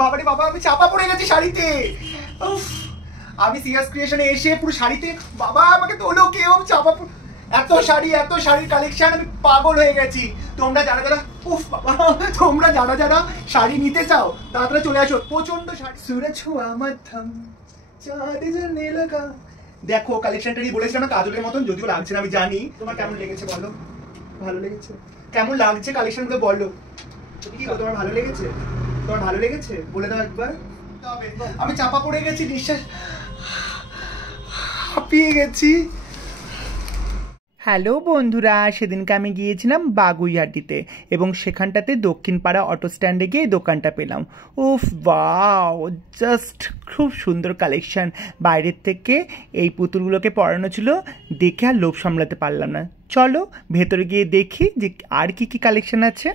বাবারে বাবা, আমি চাপা পড়ে গেছি শাড়িতে। আমি সিয়াস ক্রিয়েশনে এসে পুরো শাড়িতে, বাবা আমাকে তোলো কেউ, চাপা এত শাড়ির কালেকশন, আমি পাগল হয়ে গেছি। তোমরা যারা যারা বাবা তোমরা যারা যারা শাড়ি নিতে চাও তাড়াতাড়ি চলে আসো, প্রচন্ড শাড়ি। সুরজ হুয়া মধ্যম চাঁদ জ্বলনে লাগা। দেখো কালেকশনটাই বলেছিলাম না কাজলের মতন, যদিও লাগছে না আমি জানি। তোমার কেমন লেগেছে বলো? ভালো লেগেছে? কেমন লাগছে কালেকশনগুলো বলো। কি গো তোমার ভালো লেগেছে? তোমার ভালো লেগেছে বলে দাও একবার। আমি চাপা পড়ে গেছি, নিঃশ্বাস হাঁপিয়ে গেছি। হ্যালো বন্ধুরা, সেদিনকে আমি গিয়েছিলাম বাগুইহাটিতে এবং সেখানটাতে দক্ষিণ পাড়া অটো স্ট্যান্ডে গিয়ে দোকানটা পেলাম। উফ ওয়াও, জাস্ট খুব সুন্দর কালেকশন। বাইরের থেকে এই পুতুলগুলোকে পরানো ছিল, দেখে আর লোভ সামলাতে পারলাম না। চলো ভেতরে গিয়ে দেখি যে আর কি কি কালেকশন আছে।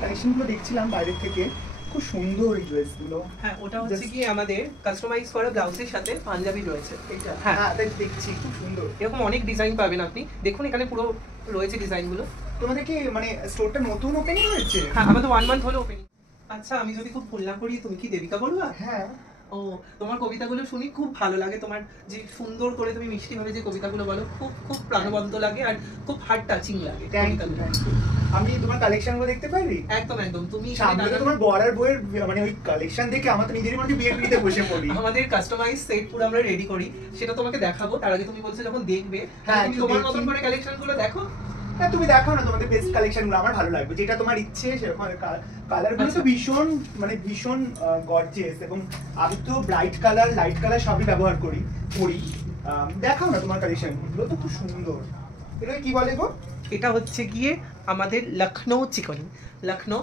কালেকশনগুলো দেখছিলাম বাইরের থেকে, খুব সুন্দর এই ড্রেসগুলো। হ্যাঁ, ওটা হচ্ছে কি আমাদের কাস্টমাইজ করা ব্লাউজের সাথে পাঞ্জাবি রয়েছে। এটা হ্যাঁ তাই দেখছি, খুব সুন্দর। এরকম অনেক ডিজাইন পাবেন আপনি, দেখুন এখানে পুরো রয়েছে ডিজাইনগুলো। তোমাদের কি মানে স্টোরটা নতুন ওপেনিং হয়েছে? হ্যাঁ, আমাদের 1 মান্থ হলো ওপেনিং। আচ্ছা, আমি যদি খুব ভুল না করি, তুমি কি দেবিকা বলবা? হ্যাঁ। ও, তোমার কবিতাগুলো শুনি খুব ভালো লাগে। তোমার যে সুন্দর করে তুমি মিষ্টি ভাবে যে কবিতাগুলো বলো, খুব খুব প্রাণবন্ত লাগে আর খুব হার্ট টাচিং লাগে কবিতাগুলো। আমি তোমার কালেকশনগুলো দেখতে পারি? একদম একদম। তুমি সামনে তোমার বড়ার বইয়ের মানে ওই কালেকশন দেখে আমার তো নিজেরই মনে হচ্ছে বিয়ে পিড়িতে বসে পড়ি। আমাদের কাস্টমাইজ সেট পুরো আমরা রেডি করি, সেটা তোমাকে দেখাবো। তার আগে তুমি বলছো যখন দেখবে, তুমি তোমার মতন করে কালেকশনগুলো দেখো। হ্যাঁ তুমি দেখো না, তোমাদের বেস্ট কালেকশনগুলো আমার ভালো লাগবে, যেটা তোমার ইচ্ছে সেরকম। কালারগুলো তো ভীষণ মানে ভীষণ গর্জিয়াস, এবং আমি তো ব্রাইট কালার লাইট কালার সবই ব্যবহার করি। দেখাও না তোমার কালেকশনগুলো তো খুব সুন্দর। এটা কি বলে গো? এটা হচ্ছে গিয়ে আমাদের লখনৌ চিকন। লখনৌ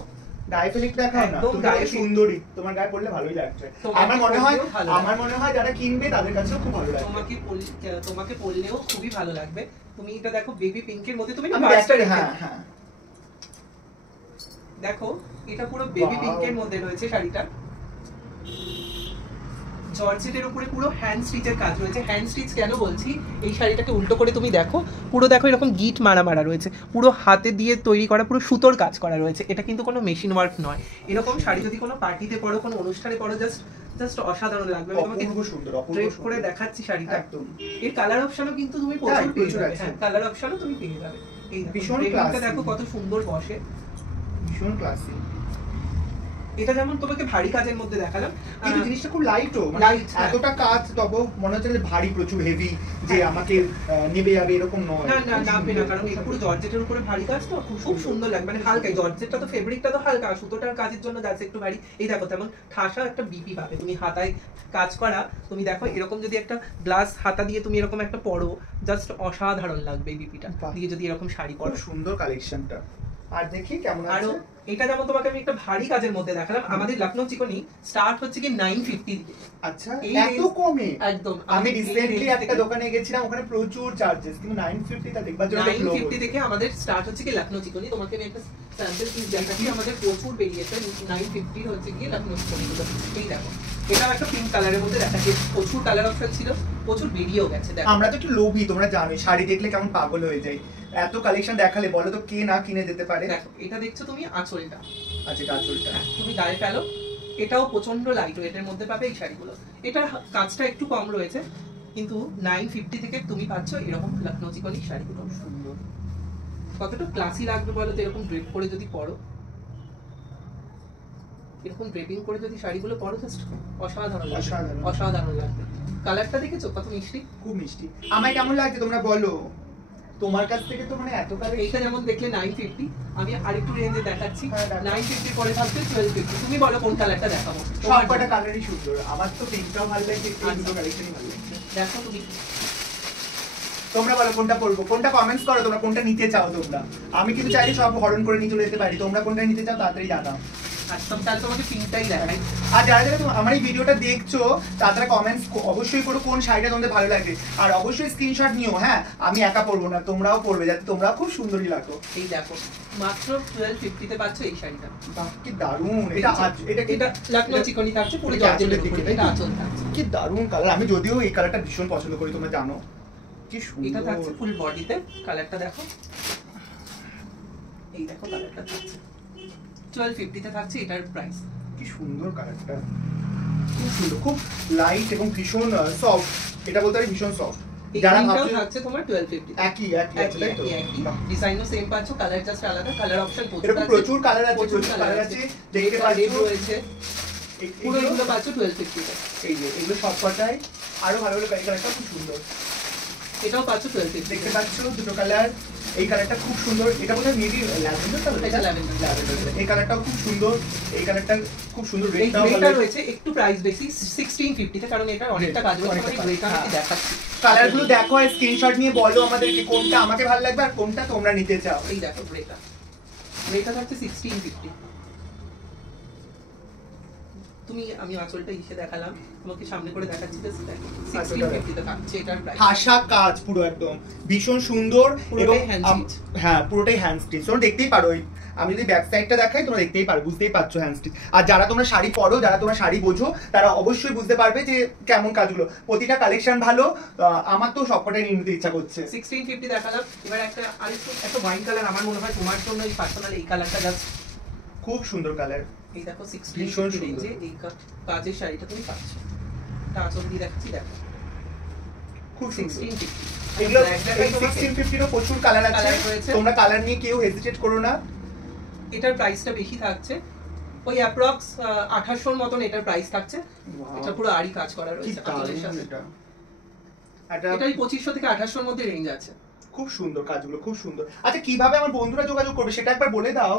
গায়ে ফেলিক দেখাও না, তুমি গায়ে সুন্দরী, তোমার গায়ে পরলে ভালোই লাগছে। আমার মনে হয় যারা কিনবে তাদের কাছেও খুব ভালো লাগবে। তোমাকে পরলেও খুবই ভালো লাগবে। তুমি এটা দেখো, বেবি পিঙ্কের মধ্যে তুমি হ্যাঁ দেখো, এটা পুরো বেবি পিঙ্কের মধ্যে রয়েছে শাড়িটা। জর্জেটের উপরে পুরো হ্যান্ড স্টিচের কাজ রয়েছে। হ্যান্ড স্টিচ কেন বলছি, এই শাড়িটাকে উল্টো করে তুমি দেখো, পুরো দেখো এরকম গিট মারা রয়েছে, পুরো হাতে দিয়ে তৈরি করা, পুরো সুতোর কাজ করা রয়েছে। এটা কিন্তু কোনো মেশিন ওয়ার্ক নয়। এরকম শাড়ি যদি কোনো পার্টিতে পরো, কোনো অনুষ্ঠানে পরো, জাস্ট অসাধারণ লাগবে। আমি তোমাকে ড্রেস করে দেখাচ্ছি শাড়িটা। একদম এর কালার অপশনও কিন্তু তুমি প্রচুর পেয়ে যাবে। হ্যাঁ, কালার অপশনও তুমি পেয়ে যাবে। এই ভীষণ ক্লাসি, দেখো কত সুন্দর বসে, ভীষণ ক্লাসি। এটা যেমন তোমাকে ভারী কাজের মধ্যে দেখালাম, কিন্তু জিনিসটা খুব লাইটও, মানে এতটা কাজ তবে মনে হচ্ছে যে ভারী, প্রচুর হেভি, যে আমাকে নেবে যাবে এরকম নয়। না না, নামবে না, কারণ এটা পুরো জর্জেটের উপরে ভারী কাজ তো, খুব সুন্দর লাগবে। মানে হালকা, জর্জেটটা তো ফেব্রিকটা তো হালকা, সুতোটার কাজের জন্য যাচ্ছে একটু ভারী। এই দেখো তেমন ঠাসা একটা বিপি পাবে তুমি হাতায় কাজ করা। তুমি দেখো এরকম যদি একটা গ্লাস হাতা দিয়ে তুমি এরকম একটা পরো, জাস্ট অসাধারণ লাগবে এই বিপিটা দিয়ে যদি এরকম শাড়ি পরো। সুন্দর কালেকশনটা। আর দেখি কেমন আছে। আর এটা যেমন তোমাকে আমি একটা ভারী কাজের মধ্যে দেখালাম, আমাদের লখনৌ চিকনি স্টার্ট হচ্ছে কি 950 দিয়ে। আচ্ছা, এত কমে? একদম। আমি রিসেন্টলি একটা দোকানে গেছিলাম, ওখানে প্রচুর চার্জেস, কিন্তু 950 তা দেখবার জন্য 950 থেকে আমাদের স্টার্ট হচ্ছে কি লখনৌ চিকনি। তোমাকে আমি একটা স্যাম্পল পিস দেখাচ্ছি, আমাদের প্রচুর বেরিয়েছে 950 হচ্ছে কি লখনৌ চিকনি গুলো। এই দেখো, এটা একটা পিঙ্ক কালারের মধ্যে দেখাচ্ছি, প্রচুর কালার অপশন ছিল, প্রচুর বেরিয়েও গেছে। দেখো আমরা তো একটু লোভী, তোমরা জানো শাড়ি দেখলে কেমন পাগল হয়ে যাই। এত কালেকশন দেখালে বলো তো কে না কিনে যেতে পারে। দেখো এটা দেখছো তুমি আঁচলটা। আচ্ছা, আঁচলটা তুমি গায়ে ফেলো, এটাও প্রচন্ড লাইট ওয়েটের মধ্যে পাবে এই শাড়িগুলো। এটার কাজটা একটু কম রয়েছে, কিন্তু 950 থেকে তুমি পাচ্ছ এরকম লখনৌ চিকনি শাড়িগুলো। সুন্দর, কতটা ক্লাসি লাগবে বলো তো এরকম ড্রেপ করে যদি পরো, এরকম ড্রেপিং করে যদি শাড়িগুলো পরো, জাস্ট অসাধারণ লাগবে, অসাধারণ লাগবে। কালারটা দেখেছো কত মিষ্টি, খুব মিষ্টি। আমায় কেমন লাগছে তোমরা বলো। তোমার কাছ থেকে তো মানে এত কালার। এইটা যেমন দেখলে 950, আমি আরেকটু রেঞ্জে দেখাচ্ছি। 950 পরে থাকবে 1250। তুমি বলো কোন কালারটা দেখাবো? সবকটা কালারই সুন্দর। আমার তো পিঙ্কটাও ভালো লাগছে, এই দুটো কালেকশনই ভালো লাগছে। দেখো তুমি, তোমরা বলো কোনটা পরবো, কোনটা কমেন্টস করো, তোমরা কোনটা নিতে চাও। তোমরা, আমি কিন্তু চাইলে সব হরণ করে নিয়ে চলে যেতে পারি, তোমরা কোনটা নিতে চাও তাড়াতাড়ি জানাও। তাহলে তোমাকে পিঙ্কটাই দেখাই। আর যারা যারা আমার এই ভিডিওটা দেখছো তারা কমেন্টস অবশ্যই করো কোন শাড়িটা তোমাদের ভালো লাগে, আর অবশ্যই স্ক্রিনশট নিও। হ্যাঁ, আমি একা পরবো না, তোমরাও পরবে, যাতে তোমরাও খুব সুন্দরই লাগো। এই দেখো মাত্র 1250 তে পাচ্ছ এই শাড়িটা। বাহ, কি দারুণ। এটা লখনৌ চিকনি থাকছে, পুরো জর্জেটের দিকে, এটা আঁচল থাকছে। কি দারুণ কালার। আমি যদিও এই কালারটা ভীষণ পছন্দ করি, তোমরা জানো। কি সুন্দর। এটা থাকছে ফুল বডিতে, কালারটা দেখো। এই দেখো কালারটা থাকছে 1250 তে থাকছে এটার প্রাইস। কি সুন্দর কালারটা, খুব সুন্দর, খুব লাইট এবং ভীষণ সফট, এটা বলতে পারি ভীষণ সফট। যারা ভাবছে থাকছে তোমার 1250 একই আছে তাই তো, ডিজাইনও সেম পাচ্ছ, কালার জাস্ট আলাদা, কালার অপশন প্রচুর কালার আছে, প্রচুর কালার আছে, দেখতে পাচ্ছ রয়েছে পুরো এগুলো পাচ্ছ 1250 তে। এই যে এগুলো সবকটাই আরো ভালো ভালো কালারটা খুব সুন্দর, এটাও পাচ্ছ 1250 দেখতে পাচ্ছ দুটো কালার। এই কালারটা খুব সুন্দর, এটা বোধহয় মেবি ল্যাভেন্ডার কালার, এটা ল্যাভেন্ডার। এই কালারটাও খুব সুন্দর, এই কালারটা খুব সুন্দর। রেটটাও ভালো রয়েছে, একটু প্রাইস বেশি 1650 তে, কারণ এটা অনেকটা কাজ রয়েছে, আমি রেটটা আমি দেখাচ্ছি। কালারগুলো দেখো আর স্ক্রিনশট নিয়ে বলো আমাদেরকে কোনটা আমাকে ভালো লাগবে আর কোনটা তোমরা নিতে চাও। এই দেখো রেটটা থাকছে 1650। আমি আঁচলটা ইসে দেখালাম, তোমাকে সামনে করে দেখাচ্ছি, জাস্ট দেখো 1650 তে থাকছে এটার প্রাইস। হাসা কাজ পুরো একদম ভীষণ সুন্দর এবং হ্যাঁ পুরোটাই হ্যান্ড স্টিচ, তোমরা দেখতেই পারো। আমি যদি ব্যাক সাইডটা দেখাই তোমরা দেখতেই পারো, বুঝতেই পারছো হ্যান্ড স্টিচ। আর যারা তোমরা শাড়ি পরো, যারা তোমরা শাড়ি বোঝো, তারা অবশ্যই বুঝতে পারবে যে কেমন কাজগুলো। প্রতিটা কালেকশন ভালো, আমার তো সবকটাই নিয়ে নিতে ইচ্ছা করছে। 1650 দেখালাম, এবার একটা ওয়াইন কালার, আমার মনে হয় তোমার জন্য এই পার্সোনাল এই কালারটা জাস্ট খুব সুন্দর কালার। এই দেখো 1650 রেঞ্জে এই কাজের শাড়িটা তুমি পাচ্ছ, এটা আঁচল দিয়ে দেখাচ্ছি, দেখো খুব 1650। এগুলো 1650 এরও প্রচুর কালার আছে, তোমরা কালার নিয়ে কেউ হেজিটেট করো না। এটার প্রাইসটা বেশি থাকছে, ওই অ্যাপ্রক্স 2800 মতন এটার প্রাইস থাকছে। এটা পুরো আড়ি কাজ করা রয়েছে আঁচলের সাথে, এটাই 2500 থেকে 2800 এর মধ্যে রেঞ্জ আছে। খুব সুন্দর কাজগুলো, খুব সুন্দর। আচ্ছা কিভাবে আমার বন্ধুরা যোগাযোগ করবে সেটা একবার বলে দাও,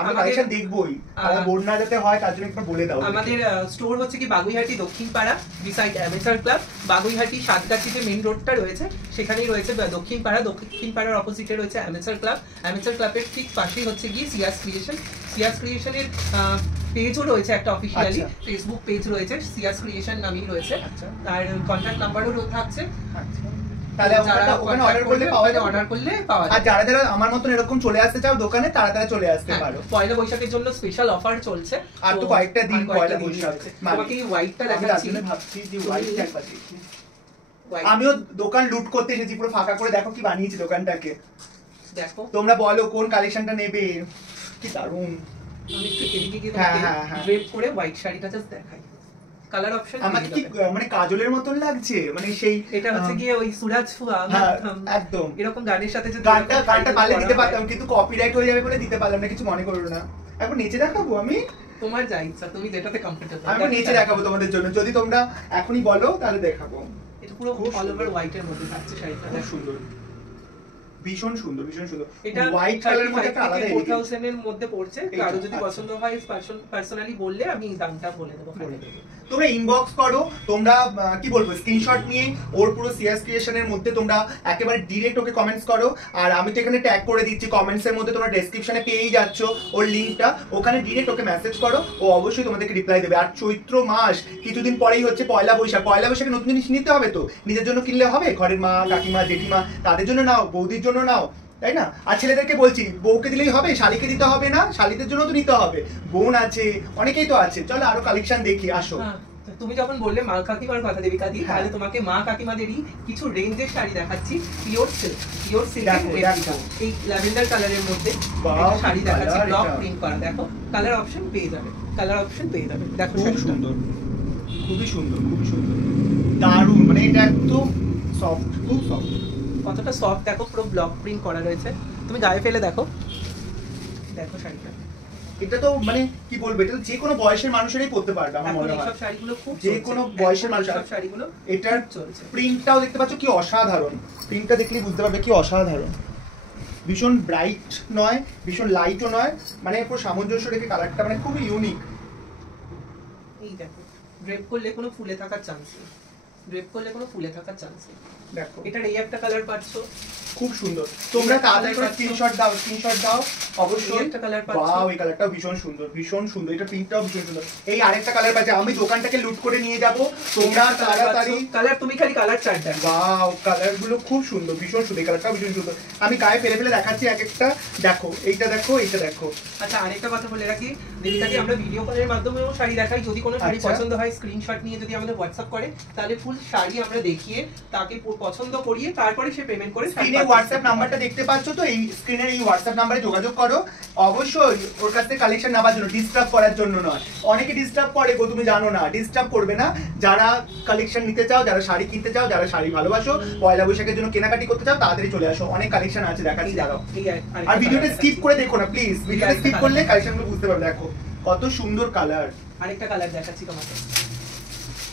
আমরা কালেকশন দেখবই, আর বোর না যেতে হয় তার জন্য একবার বলে দাও। আমাদের স্টোর হচ্ছে কি Baguiati Dakshinpara, beside amateur club. Baguiati Satgachhi যে মেইন রোডটা রয়েছে সেখানেই রয়েছে দক্ষিণপাড়ার অপোজিটে রয়েছে অ্যামেচার ক্লাব। অ্যামেচার ক্লাবের ঠিক পাশেই হচ্ছে গিয়ে সিয়াস ক্রিয়েশন। সিয়াস ক্রিয়েশনের পেজও রয়েছে একটা অফিসিয়ালি, ফেসবুক পেজ রয়েছে, সিয়াস ক্রিয়েশন নামেই রয়েছে, আর কন্ট্যাক্ট নাম্বারও থাকছে। তাহলে ওখানে অর্ডার করলে পাওয়া যায়, অর্ডার করলে পাওয়া যায়। আর যারা যারা আমার মতন এরকম চলে আসতে চাও দোকানে, তারা তারা চলে আসতে পারো। পয়লা বৈশাখের জন্য স্পেশাল অফার চলছে, আর তো কয়েকটা দিন পয়লা বৈশাখ। তোমাকে এই হোয়াইটটা দেখাচ্ছি, আমি ভাবছি যে হোয়াইট একবার দেখি। আমিও দোকান লুট করতে এসেছি, পুরো ফাঁকা করে দেখো কি বানিয়েছি দোকানটাকে। দেখো তোমরা বলো কোন কালেকশনটা নেবে, কি দারুন। আমি একটু এদিকে গিয়ে ড্রেপ করে হোয়াইট শাড়িটা জাস্ট দেখাই। কালার অপশন আমাকে কি মানে কাজলের মতন লাগছে, মানে সেই এটা হচ্ছে গিয়ে ওই সুরাজ ফুয়া একদম এরকম গানের সাথে যদি গানটা পারলে দিতে পারতাম, কিন্তু কপিরাইট হয়ে যাবে বলে দিতে পারলাম না, কিছু মনে করো না। এখন নিচে দেখাবো আমি, তোমার যা ইচ্ছা, তুমি যেটাতে কমফোর্টেবল। আমি নিচে দেখাবো তোমাদের জন্য, যদি তোমরা এখনই বলো তাহলে দেখাবো। এটা পুরো অল ওভার হোয়াইট এর মধ্যে থাকছে শাড়িটা, খুব সুন্দর, ভীষণ সুন্দর, ভীষণ সুন্দর। এটা হোয়াইট কালারের মধ্যে একটা আলাদা 4000 এর মধ্যে পড়ছে। কারো যদি পছন্দ হয় পার্সোনালি বললে আমি দামটা বলে দেবো। তোমরা ইনবক্স করো, তোমরা কি বলবো স্ক্রিনশট নিয়ে ওর পুরো সিয়াস ক্রিয়েশনের মধ্যে তোমরা একেবারে ডিরেক্ট ওকে কমেন্টস করো। আর আমি তো এখানে ট্যাগ করে দিচ্ছি কমেন্টস এর মধ্যে, তোমরা ডেসক্রিপশনে পেয়েই যাচ্ছ ওর লিংকটা, ওখানে ডিরেক্ট ওকে মেসেজ করো, ও অবশ্যই তোমাদেরকে রিপ্লাই দেবে। আর চৈত্র মাস কিছুদিন পরেই হচ্ছে পয়লা বৈশাখ, পয়লা বৈশাখে নতুন জিনিস নিতে হবে, তো নিজের জন্য কিনলে হবে, ঘরের মা কাকিমা জেঠিমা তাদের জন্য নাও, বৌদির জন্য নাও, তাই না? আর ছেলেদেরকে বলছি বউকে দিলেই হবে, শালিকে দিতে হবে না, শালিদের জন্য তো নিতে হবে, বোন আছে, অনেকেই তো আছে। চলো আরো কালেকশন দেখি, আসো। তুমি যখন বললে মা কাকিমার কথা দেবিকা দি, তাহলে তোমাকে মা কাকিমাদেরই কিছু রেঞ্জের শাড়ি দেখাচ্ছি, পিওর সিল্ক এই ল্যাভেন্ডার কালারের মধ্যে শাড়ি দেখাচ্ছি, ব্লক প্রিন্ট করা। দেখো কালার অপশন পেয়ে যাবে, দেখো খুব সুন্দর, খুবই সুন্দর, খুবই সুন্দর, দারুণ, মানে এটা একদম সফট, খুব সফট। কতটা সফট দেখো, পুরো ব্লক প্রিন্ট করা রয়েছে, তুমি গায়ে ফেলে দেখো শাড়িটা। এটা তো মানে কি বলবো, এটা যে কোনো বয়সের মানুষেরই পরতে পারবে আমার মনে হয়, সব শাড়িগুলো খুব যে কোনো বয়সের মানুষ। সব শাড়িগুলো এটার চলছে, প্রিন্টটাও দেখতে পাচ্ছ কি অসাধারণ, প্রিন্টটা দেখলেই বুঝতে পারবে কি অসাধারণ, ভীষণ ব্রাইট নয়, ভীষণ লাইটও নয়, মানে পুরো সামঞ্জস্য রেখে কালারটা মানে খুবই ইউনিক। এই দেখো ড্রেপ করলে কোনো ফুলে থাকার চান্স নেই, দেখো এটার এই একটা কালার পাচ্ছো, খুব সুন্দর। তোমরা তাড়াতাড়ি করে স্ক্রিনশট দাও অবশ্যই। একটা কালার পাচ্ছো, ওয়াও এই কালারটাও ভীষণ সুন্দর, ভীষণ সুন্দর, এটা প্রিন্টটাও ভীষণ সুন্দর। এই আরেকটা কালার পাচ্ছি, আমি দোকানটাকে লুট করে নিয়ে যাব, তোমরা তাড়াতাড়ি কালার, তুমি খালি কালার চার্ট দেখো। ওয়াও কালারগুলো খুব সুন্দর, ভীষণ সুন্দর, কালারটাও ভীষণ সুন্দর। আমি গায়ে ফেলে ফেলে দেখাচ্ছি এক একটা, দেখো এইটা দেখো, এইটা দেখো। আচ্ছা আরেকটা কথা বলে রাখি, দেবিকাদি আমরা ভিডিও কলের মাধ্যমেও শাড়ি দেখাই, যদি কোনো শাড়ি পছন্দ হয় স্ক্রিনশট নিয়ে যদি আমাদের হোয়াটসঅ্যাপ করে তাহলে ফুল ফুল শাড়ি আমরা দেখিয়ে তাকে পছন্দ করিয়ে তারপরে সে পেমেন্ট করে স্ক্রিনে হোয়াটসঅ্যাপ নাম্বারটা দেখতে পাচ্ছ তো, এই স্ক্রিনের এই হোয়াটসঅ্যাপ নাম্বারে যোগাযোগ করো। অবশ্যই ওর কাছ থেকে কালেকশন নেওয়ার জন্য, ডিস্টার্ব করার জন্য নয়। অনেকে ডিস্টার্ব করে গো, তুমি জানো না। ডিস্টার্ব করবে না। যারা কালেকশন নিতে চাও, যারা শাড়ি কিনতে চাও, যারা শাড়ি ভালোবাসো, পয়লা বৈশাখের জন্য কেনাকাটি করতে চাও, তাড়াতাড়ি চলে আসো। অনেক কালেকশন আছে, দেখাচ্ছি দাঁড়াও। আর ভিডিওটা স্কিপ করে দেখো না প্লিজ, ভিডিওটা স্কিপ করলে কালেকশনগুলো বুঝতে পারবে। দেখো কত সুন্দর কালার। আরেকটা কালার দেখাচ্ছি তোমাকে,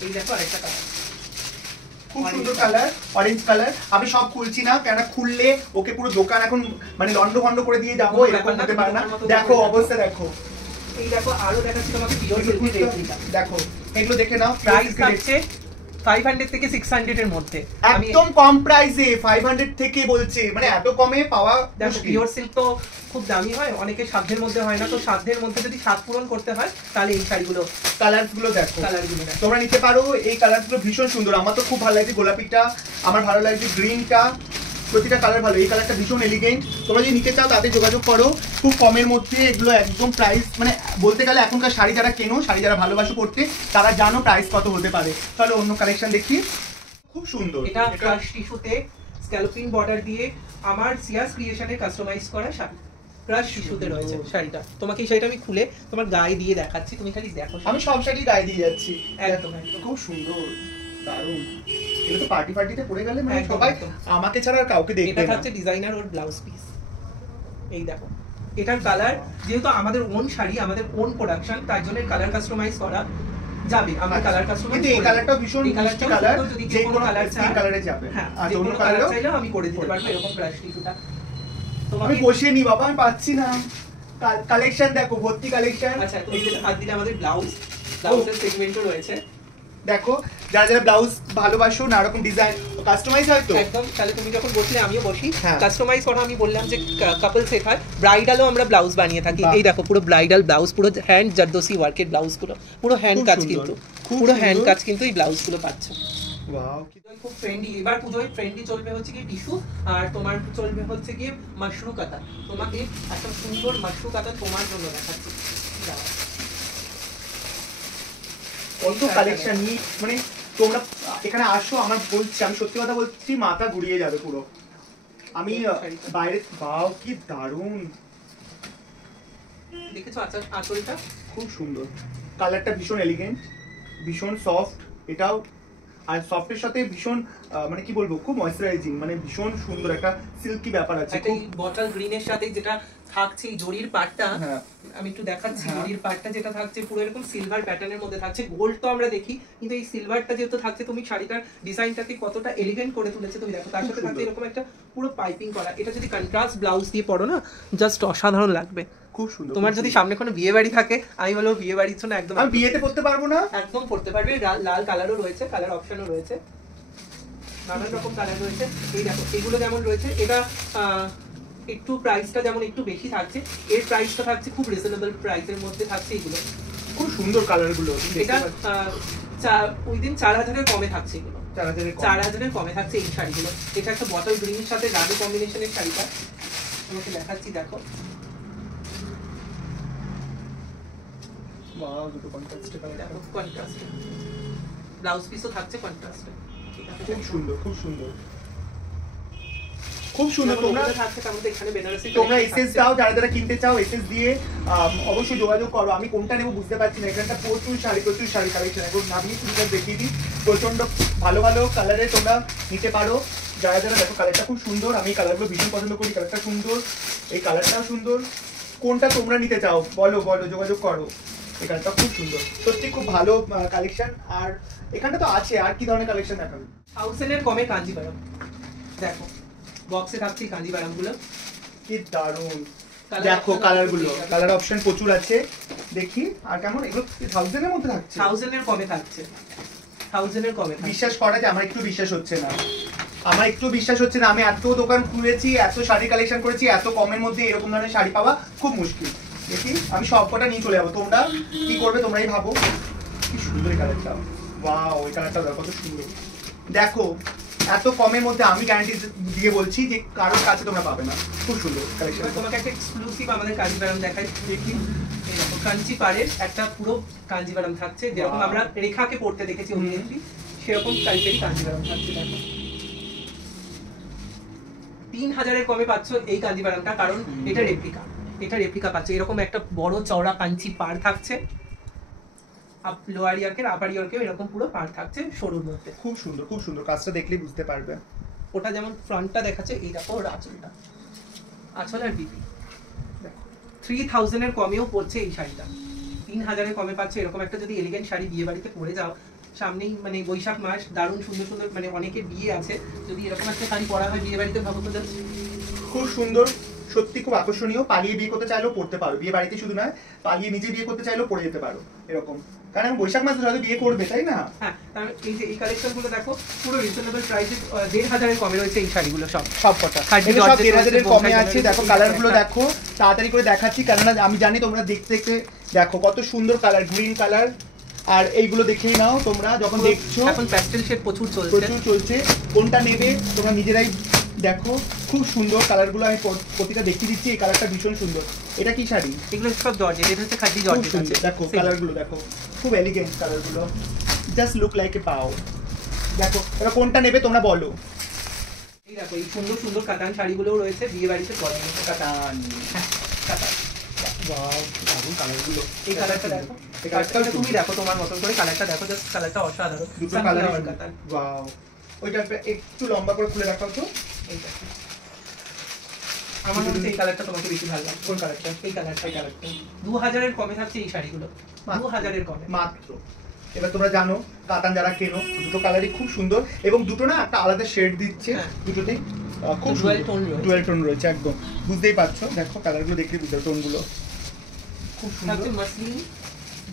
এই দেখো আরেকটা কালার, খুব সুন্দর কালার, অরেঞ্জ কালার। আমি সব খুলছি না, কেন খুললে ওকে পুরো দোকান এখন মানে লন্ড ভন্ড করে দিয়ে যাবো, এরকম হতে পারে না। দেখো অবস্থা দেখো। এই দেখো আরো দেখাচ্ছি তোমাকে পিওর সিল্কের রেপ্লিকা। দেখো এগুলো দেখে নাও। প্রাইস থাকছে 500 থেকে 600 এর মধ্যে, একদম কম প্রাইসে 500 থেকে বলছে, মানে এত কমে পাওয়া দেখো। পিওর সিল্ক তো খুব দামি হয়, অনেকে সাধ্যের মধ্যে হয় না, তো সাধ্যের মধ্যে যদি স্বাদ পূরণ করতে হয় তাহলে এই শাড়িগুলো, কালারগুলো দেখো, কালারগুলো তোমরা নিতে পারো। এই কালারগুলো ভীষণ সুন্দর, আমার তো খুব ভালো লাগছে। গোলাপিটা আমার ভালো লাগছে, গ্রিনটা, প্রতিটা কালার ভালো। এই কালারটা ভীষণ এলিগেন্ট। তোমরা যদি নিতে চাও তাতে যোগাযোগ করো, খুব কমের মধ্যে। এগুলো একদম প্রাইস মানে বলতে গেলে এখনকার শাড়ি যারা কেনো, শাড়ি যারা ভালোবাসো পড়তে, তারা জানো প্রাইস কত হতে পারে। তাহলে অন্য কালেকশন দেখি, খুব সুন্দর। এটা ক্রাশ টিস্যুতে স্ক্যালপিং বর্ডার দিয়ে আমার সিয়াস ক্রিয়েশনে কাস্টমাইজ করা শাড়ি, ক্রাশ টিস্যুতে রয়েছে শাড়িটা। তোমাকে এই শাড়িটা আমি খুলে তোমার গায়ে দিয়ে দেখাচ্ছি, তুমি খালি দেখো। আমি সব শাড়ি গায়ে দিয়ে যাচ্ছি। একদম খুব সুন্দর, দারুণ। এটা তো পার্টি পার্টিতে পরে গেলে মানে সবাই আমাকে ছাড়া আর কাউকে দেখবে না। এটা হচ্ছে ডিজাইনার ওর ব্লাউজ পিস, এই দেখো। এটার কালার, যেহেতু আমাদের ওন শাড়ি, আমাদের ওন প্রোডাকশন, তার জন্য কালার কাস্টমাইজ করা যাবে। আমরা কালার কাস্টমাইজ, কিন্তু এই কালারটাও ভীষণ মিষ্টি কালার, যে কোনো কালার স্কিন কালারে যাবে। হ্যাঁ, আর যে অন্য কোনো কালার কালারও চাইলেও আমি করে দিতে পারবো। এরকম ক্রাশ টিস্যুটা আমি বসিয়ে নি বাবা, আমি পাচ্ছি না। কালেকশন দেখো, ভর্তি কালেকশন। আচ্ছা, তুমি যেটা হাত দিলে আমাদের ব্লাউজের সেগমেন্টও রয়েছে। দেখো যারা যারা ব্লাউজ ভালোবাসো, না রকম ডিজাইন কাস্টমাইজ হয় তো একদম। তাহলে তুমি যখন বসলে আমিও বসি। হ্যাঁ। কাস্টমাইজ করা আমি বললাম যে কাপল সেট হয়, ব্রাইডালও আমরা ব্লাউজ বানিয়ে থাকি। এই দেখো পুরো ব্রাইডাল ব্লাউজ, পুরো হ্যান্ড জারদোসি ওয়ার্কের ব্লাউজগুলো, পুরো হ্যান্ড কাজ, কিন্তু পুরো হ্যান্ড কাজ কিন্তু এই ব্লাউজগুলো পাচ্ছ। ওয়াও, খুব ট্রেন্ডি। এবার পুজোয় ট্রেন্ডি চলবে হচ্ছে কি টিস্যু, আর তোমার চলবে হচ্ছে কি মাশরু কাতা। তোমাকে একটা সুন্দর মাশরু কাতা তোমার জন্য দেখাচ্ছি। কত কালেকশন নি, মানে তোমরা এখানে আসো, আমার বলছি, আমি সত্যি কথা বলছি, মাথা ঘুরিয়ে যাবে পুরো। আমি বাইরে, বাও কি দারুণ দেখেছো আঁচলটা, খুব সুন্দর। কালারটা ভীষণ এলিগেন্ট, ভীষণ সফট। এটাও আর সফটের সাথে ভীষণ মানে কি বলবো, খুব ময়েশ্চারাইজিং, মানে ভীষণ সুন্দর একটা সিল্কি ব্যাপার আছে। একটা বটল গ্রিনের সাথে যেটা থাকছে জরির পাটটা, আমি একটু দেখাচ্ছি। জরির পাটটা যেটা থাকছে পুরো এরকম সিলভার প্যাটার্নের মধ্যে থাকছে। গোল্ড তো আমরা দেখি, কিন্তু এই সিলভারটা যেহেতু থাকছে, তুমি শাড়িটার ডিজাইনটাকে কতটা এলিগেন্ট করে তুলেছে তুমি দেখো। তার সাথে থাকছে এরকম একটা পুরো পাইপিং করা। এটা যদি কন্ট্রাস্ট ব্লাউজ দিয়ে পরো না, জাস্ট অসাধারণ লাগবে। খুব সুন্দর। তোমার যদি সামনে কোনো বিয়ে বাড়ি থাকে, আমি বলবো বিয়ে বাড়ির জন্য একদম, আমি বিয়েতে পড়তে পারবো না, একদম পড়তে পারবে। লাল কালারও রয়েছে, কালার অপশনও রয়েছে, নানান রকম কালার রয়েছে। এই দেখো এগুলো যেমন রয়েছে, এটা একটু প্রাইসটা যেমন একটু বেশি থাকছে, এর প্রাইসটা থাকছে খুব রিজনেবল প্রাইসের মধ্যে থাকছে। এগুলো খুব সুন্দর কালার গুলো। এটা উইদিন 4000-এর কমে থাকছে। এগুলো 4000-এর কমে থাকছে এই শাড়িগুলো। এটা একটা বটল গ্রিনের সাথে রানি কম্বিনেশনের শাড়িটা তোমাকে দেখাচ্ছি, দেখো। ওয়াও, দুটো কন্ট্রাস্টে কালার, দেখো কন্ট্রাস্টে ব্লাউজ পিসও থাকছে কন্ট্রাস্টে। খুব সুন্দর, খুব সুন্দর, খুব সুন্দর। তোমরা এসএস দাও, যারা যারা কিনতে চাও এসএস দিয়ে অবশ্যই যোগাযোগ করো। আমি কোনটা নেবো বুঝতে পারছি না, এখানটা প্রচুর শাড়ি কালেকশন। এখন আমি চুড়িদার দেখিয়ে দিই, প্রচন্ড ভালো ভালো কালারে তোমরা নিতে পারো। যারা যারা দেখো কালারটা খুব সুন্দর, আমি কালারগুলো ভীষণ পছন্দ করি। কালারটা সুন্দর, এই কালারটাও সুন্দর। কোনটা তোমরা নিতে চাও বলো, যোগাযোগ করো। এই কালারটা খুব সুন্দর, সত্যি খুব ভালো কালেকশন। আর এখানটা তো আছে, আর কি ধরনের কালেকশন দেখাবে? 1000-এর কমে কাঞ্জিভারাম দেখো, বক্সে থাকছে কাঞ্জিভারাম গুলো, কি দারুণ। দেখো কালারগুলো, কালার অপশন প্রচুর আছে। দেখি আর কেমন, এগুলো 1000-এর মধ্যে থাকছে। 1000-এর কমে থাকছে, 1000-এর কমে। বিশ্বাস করা যায়, আমার একটু বিশ্বাস হচ্ছে না, আমি এত দোকান খুলেছি, এত শাড়ি কালেকশন করেছি, এত কমের মধ্যে এরকম ধরনের শাড়ি পাওয়া খুব মুশকিল। দেখি আমি সব কটা নিয়ে চলে যাবো, তোমরা কি করবে তোমরাই ভাবো। কি সুন্দর এই কালারটা, ওয়াও, এই কালারটা দেখো কত সুন্দর। দেখো এত কমের মধ্যে আমি গ্যারান্টি দিয়ে বলছি যে কারোর কাছে তোমরা পাবে না। খুব সুন্দর কালেকশন। তোমাকে একটা এক্সক্লুসিভ আমাদের কাঞ্জিভারাম দেখাই, দেখি। এই দেখো কাঞ্চি পাড়ের একটা পুরো কাঞ্জিভারাম থাকছে, যেরকম আমরা রেখাকে পড়তে দেখেছি অভিনেত্রী, সেরকম টাইপেরই কাঞ্জিভারাম থাকছে। দেখো 3000-এর কমে পাচ্ছ এই কাঞ্জিভারামটা, কারণ এটা রেপ্লিকা পাচ্ছ। এরকম একটা বড় চওড়া কাঞ্চি পাড় থাকছে, লোয়ার ইয়ার্কের আপার ইয়ার্কেও এরকম পুরো পাড় থাকছে সরুর মধ্যে। খুব সুন্দর, খুব সুন্দর, কাজটা দেখলেই বুঝতে পারবে। ওটা যেমন ফ্রন্টটা দেখাচ্ছে, এই দেখো ওর আঁচলটা, আঁচল আর বিপি। 3000-এর কমেও পড়ছে এই শাড়িটা, 3000-এর কমে পাচ্ছে। এরকম একটা যদি এলিগেন্ট শাড়ি বিয়ে বাড়িতে পরে যাও, সামনেই মানে বৈশাখ মাস, দারুণ সুন্দর সুন্দর, মানে অনেকে বিয়ে আছে, যদি এরকম একটা শাড়ি পরা হয় বিয়ে বাড়িতে, ভাবো তো just খুব সুন্দর, সত্যি খুব আকর্ষণীয়। পালিয়ে বিয়ে করতে চাইলেও পড়তে পারো, বিয়ে বাড়িতে শুধু নয়, পালিয়ে নিজে বিয়ে করতে চাইলেও পরে যেতে পারো এরকম। কারণ বৈশাখ মাসে হয়তো বিয়ে করবে, তাই না? হ্যাঁ, তাহলে এই যে এই কালেকশনগুলো দেখো, পুরো রিজনেবল প্রাইসে 1500-এর কমে রয়েছে এই শাড়িগুলো সব কটা। এগুলো সব 1500-এর কমে আছে। দেখো কালারগুলো দেখো, তাড়াতাড়ি করে দেখাচ্ছি, কারণ আমি জানি তোমরা দেখতে দেখতে দেখো কত সুন্দর কালার, গ্রিন কালার। আর এইগুলো দেখেই নাও তোমরা যখন দেখছো, এখন প্যাস্টেল শেড প্রচুর চলছে। কোনটা নেবে তোমরা নিজেরাই দেখো। খুব সুন্দর কালারগুলো, আমি প্রতিটা দেখিয়ে দিচ্ছি। এই কালারটা ভীষণ সুন্দর। এটা কি শাড়ি? এগুলো সব জর্জেট, এটা হচ্ছে খাঁটি জর্জেট আছে। দেখো কালারগুলো দেখো, খুব এলিগেন্ট কালারগুলো, জাস্ট লুক লাইক এ পাও। দেখো এটা কোনটা নেবে তোমরা বলো। এই দেখো এই সুন্দর সুন্দর কাতান শাড়িগুলোও রয়েছে বিয়ে বাড়িতে পরার মতো। কাতান, হ্যাঁ কাতান। ওয়াও, দারুণ কালারগুলো। এই কালারটা দেখো, এই কালারটা তুমি দেখো তোমার মতন করে, কালারটা দেখো, জাস্ট কালারটা অসাধারণ। দুটো কালার কাতান, ওয়াও। ওইটা একটু লম্বা করে খুলে রাখাও তো। এই দেখো, আমার মনে হচ্ছে এই কালারটা তোমাকে বেশি ভালো লাগবে। কোন কালারটা? এই কালারটা। 2000-এর কমে থাকছে এই শাড়িগুলো, 2000-এর কমে মাত্র। এবার তোমরা জানো কাতান যারা কেনো, দুটো কালারই খুব সুন্দর, এবং দুটো না একটা আলাদা শেড দিচ্ছে দুটোতেই, খুব ডুয়াল টোন রয়েছে একদম, বুঝতেই পারছো। দেখো কালারগুলো দেখলে বুঝতে টোনগুলো খুব সুন্দর। মাসলিন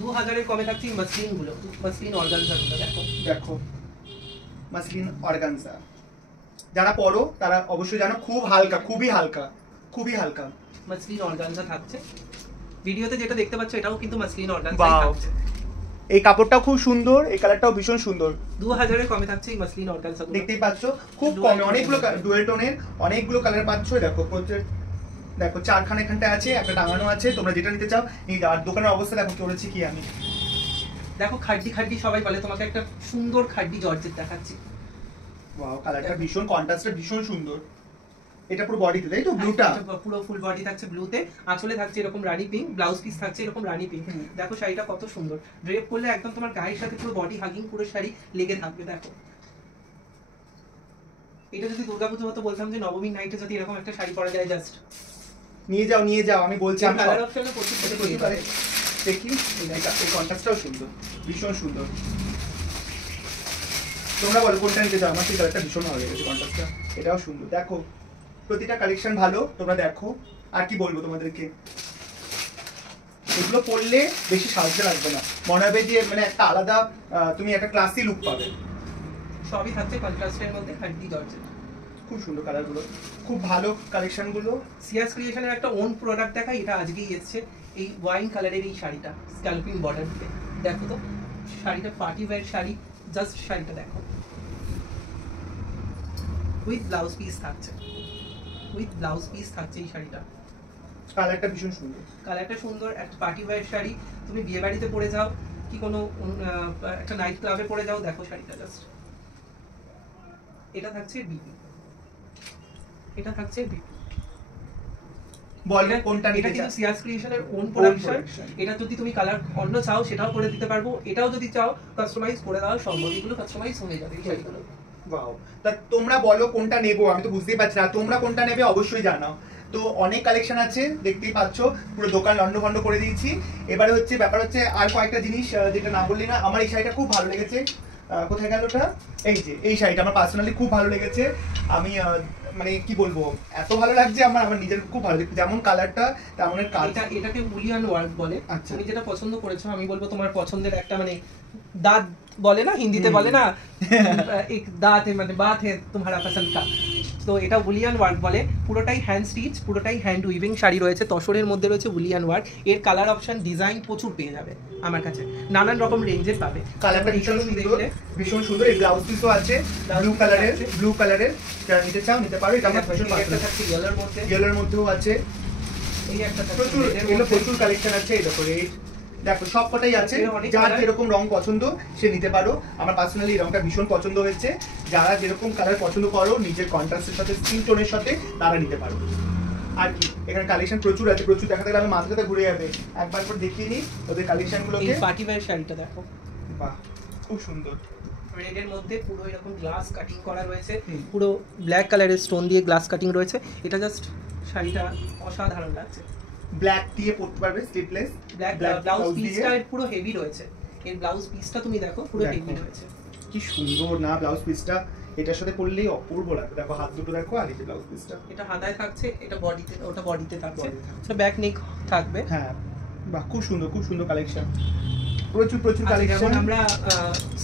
2000-এর কমে থাকছে মাসলিনগুলো, মাসলিন অর্গানজাগুলো দেখো। দেখো মাসলিন অর্গানজা যারা পরো তারা অবশ্যই জানো, খুব হালকা, খুবই হালকা, খুবই হালকা মাসলিন অর্গানজা থাকছে। ভিডিওতে যেটা দেখতে পাচ্ছ এটাও কিন্তু মাসলিন অর্গানজাই থাকছে। এই কাপড়টাও খুব সুন্দর, এই কালারটাও ভীষণ সুন্দর। 2000-এর কমে থাকছে এই মাসলিন অর্গানজা, দেখতেই পাচ্ছো খুব কমে, অনেকগুলো ডুয়াল টোনের অনেকগুলো কালার পাচ্ছো। দেখো দেখো চারখানা এখানটা আছে, একটা টাঙানো আছে, তোমরা যেটা নিতে চাও নিয়ে যাও। আর দোকানের অবস্থা দেখো করেছি কি আমি, দেখো খাড্ডি খাড্ডি সবাই বলে, তোমাকে একটা সুন্দর খাড্ডি জর্জেট দেখাচ্ছি। ওয়াও, কালারটা ভীষণ কন্ট্রাস্টটা ভীষণ সুন্দর। এটা পুরো বডিতে, তাই তো? ব্লুটা পুরো ফুল বডি থাকছে ব্লুতে, আঁচলে থাকছে এরকম রানী পিঙ্ক, ব্লাউজ পিস থাকছে এরকম রানী পিঙ্ক। দেখো শাড়িটা কত সুন্দর, ড্রেপ করলে একদম তোমার গায়ের সাথে পুরো বডি হাগিং পুরো শাড়ি লেগে থাকবে। দেখো এটা যদি দুর্গাপুজো মতো বলতাম যে নবমী নাইটে যদি এরকম একটা শাড়ি পরা যায়, জাস্ট নিয়ে যাও, নিয়ে যাও। আমি বলছি আমি কালার অপশনে প্রচুর দেখি, এই কন্ট্রাস্টটাও সুন্দর, ভীষণ সুন্দর। তোমরা বলো কোনটা নিতে চাও? আমার সেই কালারটা ভীষণ ভালো লেগেছে, কন্ট্রাস্টটা এটাও সুন্দর। দেখো প্রতিটা কালেকশন ভালো, তোমরা দেখো। আর কি বলবো তোমাদেরকে, এগুলো পরলে বেশি সাজতে লাগবে না, মনে হবে যে মানে একটা আলাদা তুমি একটা ক্লাসি লুক পাবে। সবই থাকছে কন্ট্রাস্টের মধ্যে, খাড্ডি জর্জেট। খুব সুন্দর কালারগুলো, খুব ভালো কালেকশনগুলো। সিয়াস ক্রিয়েশনের একটা ওন প্রোডাক্ট দেখাই, এটা আজকেই এসেছে। এই ওয়াইন কালারের এই শাড়িটা স্ক্যালপিং বর্ডার দিয়ে, দেখো তো শাড়িটা পার্টি ওয়্যার শাড়ি, জাস্ট শাড়িটা দেখো, উইথ ব্লাউজ পিস থাকছে, উইথ ব্লাউজ পিস থাকছে এই শাড়িটা। কালারটা ভীষণ সুন্দর, কালারটা সুন্দর, একটা পার্টি ওয়্যার শাড়ি, তুমি বিয়ে বাড়িতে পরে যাও কি কোনো একটা নাইট ক্লাবে পরে যাও, দেখো শাড়িটা জাস্ট। এটা থাকছে বিপি, এটা থাকছে বিপি। বলো কোনটা নিতে চাও? এটা কিন্তু সিয়াস ক্রিয়েশনের ওন প্রোডাকশন। এটা যদি তুমি কালার অন্য চাও সেটাও করে দিতে পারবো, এটাও যদি চাও কাস্টমাইজ করে দেওয়া সম্ভব, এগুলো কাস্টমাইজ হয়ে যাবে এই শাড়িগুলো। ওয়াও, তা তোমরা বলো কোনটা নেবো, আমি তো বুঝতেই পারছি না। তোমরা কোনটা নেবে অবশ্যই জানাও। তো অনেক কালেকশন আছে, দেখতেই পাচ্ছ, পুরো দোকান লন্ডভন্ড করে দিয়েছি। এবারে হচ্ছে ব্যাপার হচ্ছে আর কয়েকটা জিনিস যেটা না বললি না। আমার এই শাড়িটা খুব ভালো লেগেছে, কোথায় গেল ওটা? এই যে এই শাড়িটা আমার পার্সোনালি খুব ভালো লেগেছে। আমি মানে কি বলবো, এত ভালো লাগছে আমার, আমার নিজের খুব ভালো লাগছে, যেমন কালারটা তেমন কাজ। এটাকে উলিয়ান ওয়ার্ক বলে। তুমি যেটা পছন্দ করেছো, আমি বলবো তোমার পছন্দের একটা মানে দাঁত বলে না, হিন্দিতে বলে না এক দাঁত মানে বাত হে তোমারা পছন্দ কা, তো এটা উলিয়ান ওয়ার্ক বলে। পুরোটাই হ্যান্ড স্টিচ, পুরোটাই হ্যান্ড উইভিং শাড়ি রয়েছে, তসরের মধ্যে রয়েছে উলিয়ান ওয়ার্ক। এর কালার অপশন ডিজাইন প্রচুর পেয়ে যাবে আমার কাছে, নানান রকম রেঞ্জের পাবে। কালারটা ভীষণ সুন্দর, ভীষণ সুন্দর। এই ব্লাউজ পিসও আছে ব্লু কালারের, ব্লু কালারের, যারা নিতে চাও নিতে পারো। এটা আমার ভীষণ পছন্দ। একটা থাকছে ইয়েলোর মধ্যে, ইয়েলোর মধ্যেও আছে, এই একটা প্রচুর, এগুলো প্রচুর কালেকশন আছে। এই দেখো রেড, দেখো সবকটাই আছে, যার যেরকম রং পছন্দ সে নিতে পারো। আমার পার্সোনালি এই রংটা ভীষণ পছন্দ হয়েছে। যারা যেরকম কালার পছন্দ করো নিজের কন্ট্রাস্টের সাথে, স্কিন টোনের সাথে, তারা নিতে পারো। আর কি এখানে কালেকশন প্রচুর আছে, প্রচুর দেখাতে গেলে আমার মাথাটা ঘুরে যাবে। একবার পর দেখিয়ে নিই ওদের কালেকশনগুলোকে। এই পার্টি ওয়্যার শাড়িটা দেখো, বাহ খুব সুন্দর। রেডের মধ্যে পুরো এরকম গ্লাস কাটিং করা রয়েছে, পুরো ব্ল্যাক কালারের স্টোন দিয়ে গ্লাস কাটিং রয়েছে। এটা জাস্ট শাড়িটা অসাধারণ লাগছে। ব্ল্যাক দিয়ে পরতে পারবে, স্লিভলেস। ব্ল্যাক ব্লাউজ পিসটা পুরো হেভি রয়েছে। এর ব্লাউজ পিসটা তুমি দেখো পুরো হেভি রয়েছে, কি সুন্দর না ব্লাউজ পিসটা। এটার সাথে পরলেই অপূর্ব লাগবে। দেখো হাত দুটো দেখো, আর এই যে ব্লাউজ পিসটা, এটা হাতায় থাকছে, এটা বডিতে, ওটা বডিতে থাকছে, এটা ব্যাক নেক থাকবে। হ্যাঁ বাহ খুব সুন্দর, খুব সুন্দর কালেকশন, প্রচুর প্রচুর কালেকশন। যেমন আমরা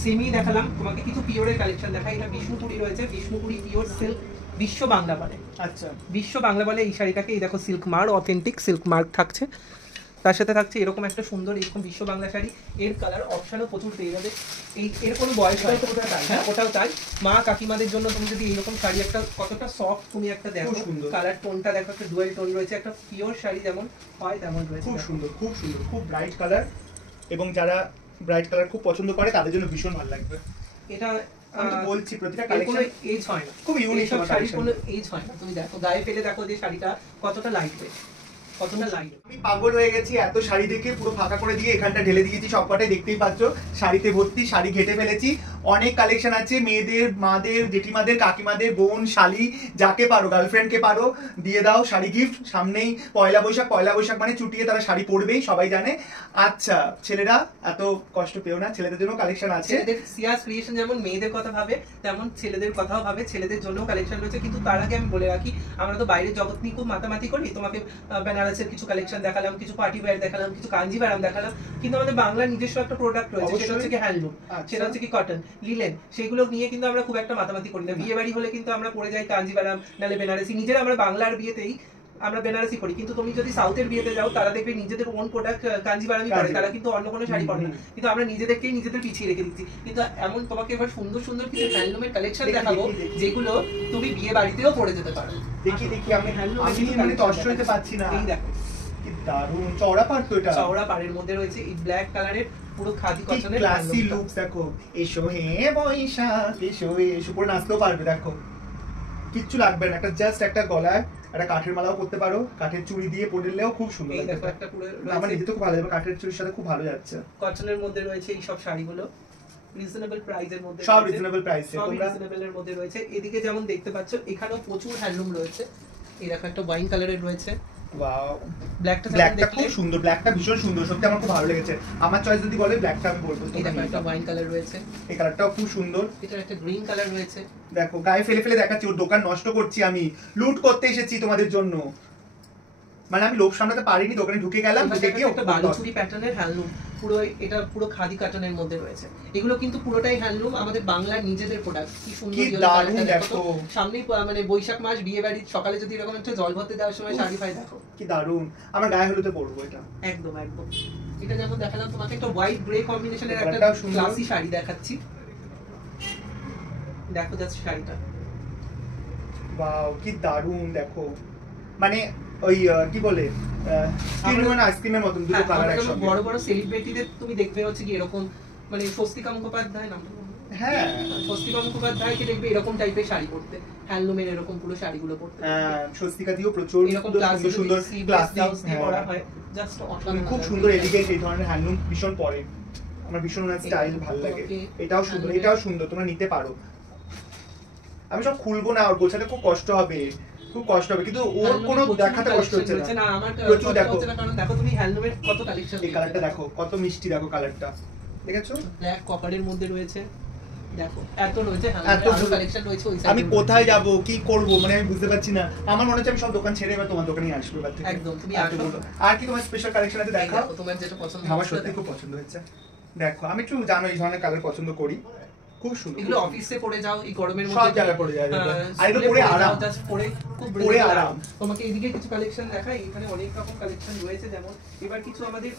সেমি দেখালাম, তোমাকে কিছু পিওরের কালেকশন দেখাই। এটা বিষ্ণুপুরি রয়েছে, বিষ্ণুপুরি পিওর সিল্ক, বিশ্ব বাংলা বলে। আচ্ছা, বিশ্ব বাংলা বলে এই শাড়িটাকে। এই দেখো silk mark, authentic silk mark থাকছে। তার সাথে থাকছে এরকম একটা সুন্দর এরকম বিশ্ব বাংলা শাড়ি। এর কালার অপশনও প্রচুর পেয়ে যাবে। এর কোনো বয়স হয় তো ওটা তাই, হ্যাঁ ওটাও তাই। মা কাকিমাদের জন্য তুমি যদি এইরকম শাড়ি একটা, কতটা সফট তুমি একটা দেখো, কালার টোনটা দেখো, একটা ডুয়েল টোন রয়েছে, একটা পিওর শাড়ি যেমন হয় তেমন রয়েছে। খুব সুন্দর, খুব সুন্দর, খুব ব্রাইট কালার। এবং যারা ব্রাইট কালার খুব পছন্দ করে তাদের জন্য ভীষণ ভালো লাগবে। এটা আমি তো বলছি প্রতিটা কালেকশন এজ হয় না, খুব ইউনিক সব শাড়ি কোনো এজ হয় না। তুমি দেখো গায়ে ফেলে দেখো যে শাড়িটা কতটা লাইট ওয়েট, কতটা লাইট। আমি পাগল হয়ে গেছি এত শাড়ি দেখে, পুরো ফাঁকা করে দিয়ে এখানটা ঢেলে দিয়েছি সবকটাই, দেখতেই পাচ্ছ শাড়িতে ভর্তি, শাড়ি ঘেটে ফেলেছি। অনেক কালেকশন আছে, মেয়েদের, মাদের, জেঠিমাদের, কাকিমাদের, বোন, শালি, যাকে পারো, গার্লফ্রেন্ডকে পারো দিয়ে দাও শাড়ি গিফট। সামনেই পয়লা বৈশাখ, পয়লা বৈশাখ মানে চুটিয়ে তারা শাড়ি পরবেই, সবাই জানে। আচ্ছা ছেলেরা এত কষ্ট পেও না, ছেলেদের জন্য কালেকশন আছে। ছেলেদের সিয়াস ক্রিয়েশন যেমন মেয়েদের কথা ভাবে তেমন ছেলেদের কথাও ভাবে, ছেলেদের জন্য কালেকশন রয়েছে। কিন্তু তার আগে আমি বলে রাখি, আমরা তো বাইরের জগৎ নিয়ে খুব মাতামাতি করি। তোমাকে বেনারসের কিছু কালেকশন দেখালাম, কিছু পার্টি ওয়্যার দেখালাম, কিছু কাঞ্জিভারাম দেখালাম, কিন্তু আমাদের বাংলার নিজস্ব একটা প্রোডাক্ট রয়েছে, সেটা হচ্ছে কি হ্যান্ডলুম, সেটা হচ্ছে কি কটন, লিলেন। সেগুলো নিয়ে কিন্তু আমরা খুব একটা মাতামাতি করি না। বিয়ে বাড়ি হলে কিন্তু আমরা পড়ে যাই কাঞ্জিভারাম, নালে বেনারসি। নিজেরা আমরা বাংলার বিয়েতেই আমরা বেনারসি করি, কিন্তু তুমি যদি সাউথের বিয়েতে যাও তারা দেখবে নিজেদের ওন প্রোডাক্ট কাঞ্জিভারামই পরে, তারা কিন্তু অন্য কোনো শাড়ি পরে না। কিন্তু আমরা নিজেদেরকেই নিজেদের পিছিয়ে রেখে দিচ্ছি। কিন্তু এমন তোমাকে এবার সুন্দর সুন্দর কিছু হ্যান্ডলুমের কালেকশন দেখাবো যেগুলো তুমি বিয়ে বাড়িতেও পরে যেতে পারো। দেখি দেখি, আমি মানে তর্স হইতে পারছি না। এই দেখো কি দারুণ চওড়া পাড়, তো এটা চওড়া পাড়ের মধ্যে রয়েছে এই ব্ল্যাক কালারের পুরো খাদি কটনের ক্লাসি লুক। দেখো এসো হে বৈশাখ এসো, এসো পরে নাচতেও পারবে। দেখো কিচ্ছু লাগবে না, একটা জাস্ট একটা গলায় একটা কাঠের মালাও করতে পারো, কাঠের চুড়ি দিয়ে পরলেও খুব সুন্দর লাগবে। দেখো একটা পুরো আমার নিজে তো খুব ভালো লাগবে, কাঠের চুড়ির সাথে খুব ভালো যাচ্ছে। কটনের মধ্যে রয়েছে এই সব শাড়িগুলো, রিজনেবল প্রাইসের মধ্যে, সব রিজনেবল প্রাইসে, তোমরা রিজনেবলের মধ্যে রয়েছে। এদিকে যেমন দেখতে পাচ্ছ এখানেও প্রচুর হ্যান্ডলুম রয়েছে। এই দেখো একটা ওয়াইন কালারের রয়েছে, ওয়াও ব্ল্যাকটা খুব সুন্দর, ব্ল্যাকটা ভীষণ সুন্দর, সত্যি আমার খুব ভালো লেগেছে। আমার চয়েস যদি বলে ব্ল্যাকটা আমি বলবো। এই দেখো একটা ওয়াইন কালার রয়েছে, এই কালারটাও খুব সুন্দর। এটার একটা গ্রিন কালার রয়েছে। দেখো গায়ে ফেলে ফেলে দেখাচ্ছি, ওর দোকান নষ্ট করছি আমি, লুট করতে এসেছি তোমাদের জন্য। মানে আমি লোক সামলাতে পারিনি, দোকানে ঢুকে গেলাম, ঢুকে গিয়ে একটা বালুচুরি প্যাটার্নের হ্যান্ডলুম, পুরো এটা পুরো খাদি কাটনের মধ্যে রয়েছে। এগুলো কিন্তু পুরোটাই হ্যান্ডলুম, আমাদের বাংলার নিজেদের প্রোডাক্ট। কি সুন্দর দেখো, সামনেই মানে বৈশাখ মাস, বিয়ে বাড়ি সকালে যদি এরকম একটা জল ভরতে দেওয়ার সময় শাড়ি পাই, দেখো কি দারুণ। আমার গায়ে হলুদে পরবো এটা, একদম একদম। এটা যেমন দেখালাম তোমাকে একটা হোয়াইট গ্রে কম্বিনেশনের একটা ক্লাসি শাড়ি দেখাচ্ছি। দেখো জাস্ট শাড়িটা, ওয়াও কি দারুণ। দেখো মানে ওই কি বলে আইসক্রিমের মতন দুটো কালার একসাথে। বড় বড় সেলিব্রিটিদের তুমি দেখবে হচ্ছে কি এরকম, মানে স্বস্তিকা মুখোপাধ্যায় নাম, হ্যাঁ স্বস্তিকা মুখোপাধ্যায়কে দেখবে এরকম টাইপের শাড়ি পরতে, হ্যান্ডলুমের এরকম পুরো শাড়িগুলো পরতে। হ্যাঁ স্বস্তিকা দিও প্রচুর সুন্দর সুন্দর ক্লাসি পরা হয়, জাস্ট অসাধারণ, খুব সুন্দর। এদিকে এই ধরনের হ্যান্ডলুম ভীষণ পরে, আমার ভীষণ স্টাইল ভালো লাগে। এটাও সুন্দর, এটাও সুন্দর, তোমরা নিতে পারো। আমি সব খুলবো না, ওর গোছাতে খুব কষ্ট হবে, খুব কষ্ট হবে, কিন্তু ওর কোনো দেখাতে কষ্ট হচ্ছে না। আমার প্রচুর দেখো, কারণ দেখো তুমি হ্যান্ডলুমের কত কালেকশন, এই কালারটা দেখো কত মিষ্টি, দেখো কালারটা দেখেছো, ব্ল্যাক কপারের মধ্যে রয়েছে। দেখো এত রয়েছে, এত কালেকশন রয়েছে। ওই আমি কোথায় যাব কি করব মানে আমি বুঝতে পারছি না। আমার মনে হচ্ছে আমি সব দোকান ছেড়ে এবার তোমার দোকানেই আসবো এবার থেকে। একদম তুমি আসো। আর কি তোমার স্পেশাল কালেকশন আছে দেখাও, তোমার যেটা পছন্দ। আমার সত্যি খুব পছন্দ হয়েছে। দেখো আমি একটু জানো এই ধরনের কালার পছন্দ করি, খুব সুন্দর। এগুলো অফিসে পড়ে যাও এই গরমের মধ্যে, সব জায়গায় পড়ে যায়, আর এগুলো পরে আরাম, জাস্ট পরে খুব পরে আরাম। তোমাকে এদিকে কিছু কালেকশন দেখাই, এখানে অনেক রকম কালেকশন রয়েছে। যেমন এবার কিছু আমাদের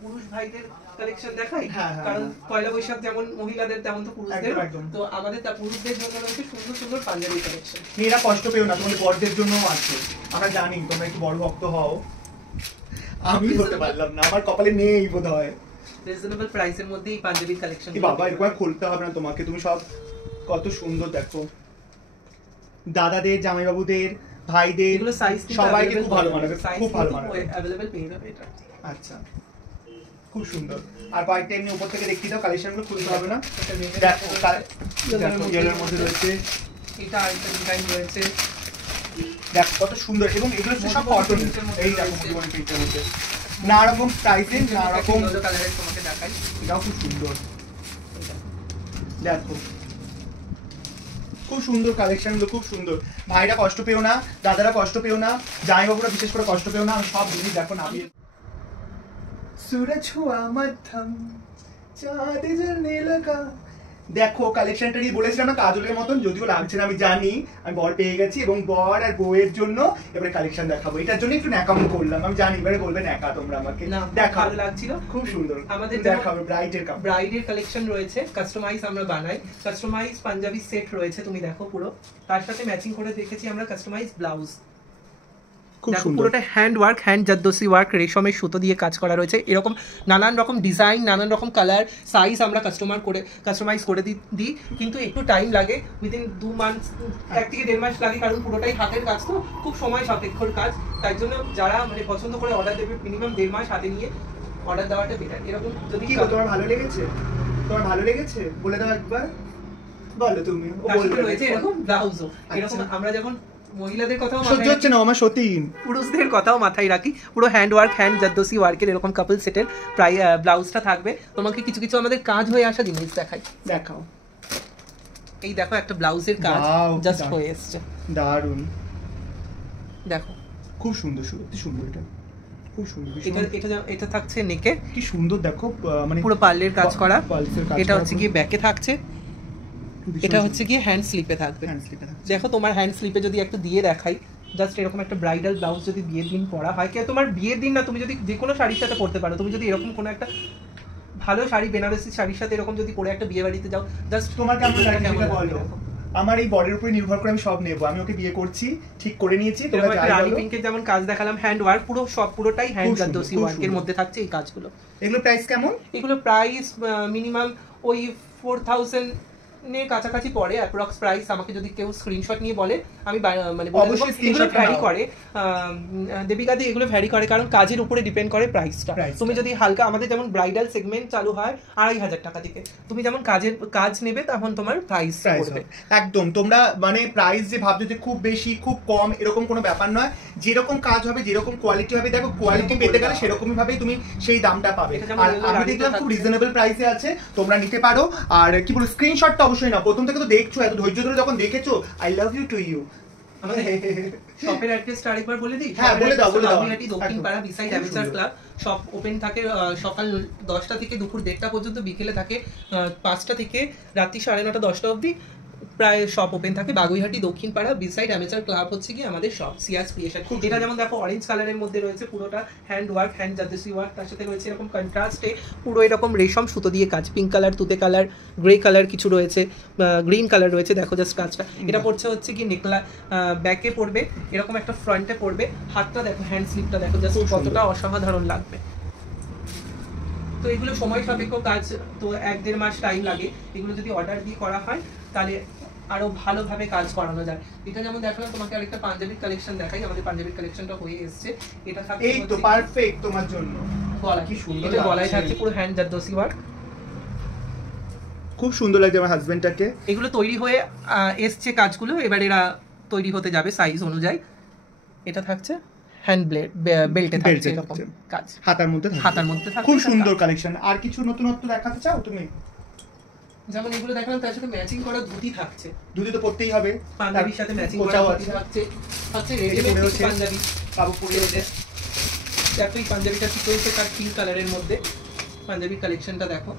পুরুষ ভাইদের কালেকশন দেখাই, কারণ পয়লা বৈশাখ যেমন মহিলাদের তেমন তো পুরুষদের, তো আমাদের তা পুরুষদের জন্য রয়েছে সুন্দর সুন্দর পাঞ্জাবি কালেকশন। মেয়েরা কষ্ট পেও না, তোমাদের বড়দের জন্য আছে, আমরা জানি তোমরা একটু বড় ভক্ত হও। আমি হতে পারলাম না, আমার কপালে নেই বোধহয়। রিজনেবল প্রাইসের মধ্যে এই পাঞ্জাবির কালেকশন। বাবা এরকম খুলতে হবে না তোমাকে, তুমি সব কত সুন্দর দেখো, দাদাদের, জামাইবাবুদের, ভাইদের, এগুলো সাইজ সবাইকে খুব ভালো মানাবে, খুব ভালো মানাবে। अवेलेबल পেয়ে যাবে এটা। আচ্ছা খুব সুন্দর। আর কয়েকটা এমনি উপর থেকে দেখিয়ে দাও, কালেকশনগুলো খুলতে হবে না। দেখো ইয়েলোর মধ্যে রয়েছে, এটা আরেকটা ডিজাইন রয়েছে, দেখো কত সুন্দর, এবং এগুলো সব কটন। এই দেখো মধুবনী প্রিন্টের মধ্যে নানা রকম প্রাইসে নানা রকম কালারের তোমাকে দেখাই। এটাও খুব সুন্দর, দেখো খুব সুন্দর কালেকশনগুলো, খুব সুন্দর। ভাইরা কষ্ট পেও না, দাদারা কষ্ট পেও না, জামাইবাবুরা বিশেষ করে কষ্ট পেও না, আমি সব জিনিস দেখো না। सूरज हुआ मध्यम चाँद जलने लगा। দেখো কালেকশনটা নিয়ে বলেছিলাম না কাজলের মতন, যদিও লাগছে না আমি জানি, আমি বর পেয়ে গেছি এবং বর আর বউয়ের জন্য এবারে কালেকশন দেখাবো। এটার জন্য একটু ন্যাকামো করলাম, আমি জানি এবারে বলবে ন্যাকা তোমরা আমাকে। দেখা ভালো লাগছিল, খুব সুন্দর। আমাদের দেখাবো ব্রাইডের কাপড়, ব্রাইডের কালেকশন রয়েছে, কাস্টমাইজ আমরা বানাই, কাস্টমাইজ পাঞ্জাবি সেট রয়েছে, তুমি দেখো পুরো, তার সাথে ম্যাচিং করে দেখেছি আমরা কাস্টমাইজ ব্লাউজ। খুব সুন্দর, পুরোটা hand work, hand zardozi work, রেশমের সুতো দিয়ে কাজ করা রয়েছে। এরকম নানান রকম ডিজাইন, নানান রকম কালার, সাইজ আমরা কাস্টমাইজ করে দিই, কিন্তু একটু টাইম লাগে, উইদিন 2 মান্থস, 1 থেকে 1.5 মাস লাগে, কারণ পুরোটাই হাতের কাজ তো, খুব সময় সাপেক্ষর কাজ। তাই জন্য যারা মানে পছন্দ করে অর্ডার দেবে, মিনিমাম 1.5 মাস হাতে নিয়ে অর্ডার দেওয়াটা বেটার। এরকম যদি কি তোমার ভালো লেগেছে, তোমার ভালো লেগেছে বলে দাও একবার, বলো তুমি। রয়েছে এরকম ব্লাউজও, এরকম আমরা যখন মহিলাদের কথাও সহ্য হচ্ছে না আমার সতীন, পুরুষদের কথাও মাথায় রাখি, পুরো হ্যান্ড ওয়ার্ক, হ্যান্ড জারদোসি ওয়ার্কের এরকম কাপল সেটের প্রায় ব্লাউজটা থাকবে। তোমাকে কিছু কিছু আমাদের কাজ হয়ে আসা জিনিস দেখাই, দেখাও। এই দেখো একটা ব্লাউজের কাজ জাস্ট হয়ে এসেছে, দারুণ, দেখো খুব সুন্দর, সত্যি সুন্দর, এটা খুব সুন্দর। এটা থাকছে নেকে, কি সুন্দর দেখো, মানে পুরো পার্লের কাজ করা। কাজ এটা হচ্ছে গিয়ে ব্যাকে থাকছে, এটা হচ্ছে গিয়ে হ্যান্ড স্লিপে থাকবে। দেখো তোমার হ্যান্ড স্লিপে যদি একটু দিয়ে দেখাই, জাস্ট এরকম একটা ব্রাইডাল ব্লাউজ যদি বিয়ের দিন পরা হয়, কি তোমার বিয়ের দিন না, তুমি যদি যে কোনো শাড়ির সাথে পরতে পারো, তুমি যদি এরকম কোনো একটা ভালো শাড়ি, বেনারসি শাড়ির সাথে এরকম যদি পরে একটা বিয়ে বাড়িতে যাও, জাস্ট তোমার কেমন লাগে? আমার এই বডির উপরে নির্ভর করে আমি সব নেবো, আমি ওকে বিয়ে করছি, ঠিক করে নিয়েছি। তোমরা রানী পিঙ্কের যেমন কাজ দেখালাম, হ্যান্ড ওয়ার্ক, পুরোটাই হ্যান্ড জারদোসি ওয়ার্কের মধ্যে থাকছে এই কাজগুলো। এগুলো প্রাইস কেমন? এগুলো প্রাইস মিনিমাম ওই 4000 এর কাছাকাছি পড়ে অ্যাপ্রক্স প্রাইস। আমাকে যদি কেউ স্ক্রিনশট নিয়ে বলে আমি মানে এগুলো ভ্যারি করে, দেবিকাদি এগুলো ভ্যারি করে, কারণ কাজের উপরে ডিপেন্ড করে প্রাইসটা। তুমি যদি হালকা, আমাদের যেমন ব্রাইডাল সেগমেন্ট চালু হয় 2500 টাকা থেকে, তুমি যেমন কাজ নেবে তখন তোমার প্রাইস পড়বে। একদম, তোমরা মানে প্রাইস যে ভাবছো যে খুব বেশি খুব কম এরকম কোনো ব্যাপার নয়, যেরকম কাজ হবে, যেরকম কোয়ালিটি হবে, দেখো কোয়ালিটি পেতে গেলে সেরকমই ভাবেই তুমি সেই দামটা পাবে। আর আমি দেখলাম খুব রিজনেবল প্রাইসে আছে, তোমরা নিতে পারো। আর কি বলবো, স্ক্রিনশটটা অবশ্যই না, প্রথম থেকে তো দেখছো, এত ধৈর্য ধরে যখন দেখেছো, I love you too you. শপের অ্যাড্রেসটা আরেকবার বলে দিই। হ্যাঁ বলে দাও, বলে দাও। দক্ষিণ পাড়া beside amateur club. Shop open থাকে সকাল 10টা থেকে দুপুর 1:30 পর্যন্ত, বিকেলে থাকে 5টা থেকে রাত্রি 9:30 10টা অবধি প্রায় শপ ওপেন থাকে। বাগুইহাটি দক্ষিণ পাড়া বিসাইড অ্যামেচার ক্লাব হচ্ছে কি আমাদের শপ, সিয়াস ক্রিয়েশন। এটা যেমন দেখো অরেঞ্জ কালারের মধ্যে রয়েছে, পুরোটা hand work, hand zardozi work, তার সাথে রয়েছে এরকম কন্ট্রাস্টে পুরো এরকম রেশম সুতো দিয়ে কাজ, পিঙ্ক কালার, তুতে কালার, গ্রে কালার কিছু রয়েছে, গ্রিন কালার রয়েছে। দেখো জাস্ট কাজটা, এটা পড়ছে হচ্ছে কি নেকলা, ব্যাকে পড়বে এরকম, একটা ফ্রন্টে পড়বে, হাতটা দেখো, হ্যান্ড স্লিপটা দেখো জাস্ট কতটা অসাধারণ লাগবে। তো এগুলো সময় সাপেক্ষ কাজ, তো 1-1.5 মাস টাইম লাগে। এগুলো যদি অর্ডার দিয়ে করা হয় তাহলে আরো ভালোভাবে কাজ করানো যায়। এটা যেমন দেখালাম, তোমাকে আরেকটা পাঞ্জাবির কালেকশন দেখাই। আমাদের পাঞ্জাবির কালেকশনটা হয়ে এসেছে, এটা থাকছে এই তো পারফেক্ট তোমার জন্য। গলা কি সুন্দর, এটা গলায় থাকছে পুরো হ্যান্ড জারদোসি ওয়ার্ক, খুব সুন্দর লাগছে আমার হাজবেন্ডটাকে। এগুলো তৈরি হয়ে এসছে কাজগুলো, এবার এরা তৈরি হতে যাবে সাইজ অনুযায়ী। এটা থাকছে হ্যান্ড বেল্টে থাকছে এরকম কাজ, হাতার মধ্যে থাকছে। খুব সুন্দর কালেকশন। আর কিছু নতুনত্ব দেখাতে চাও তুমি? যেমন এগুলো দেখালাম, তার সাথে ম্যাচিং করা ধুতি থাকছে, ধুতি তো পরতেই হবে, পাঞ্জাবির সাথে ম্যাচিং করা ধুতি থাকছে। হচ্ছে রেডিমেড পাঞ্জাবি, কাবু পরে রয়েছে। দেখো এই পাঞ্জাবিটা সিকোয়েন্সের কাজ, পিঙ্ক কালারের মধ্যে পাঞ্জাবির কালেকশনটা দেখো,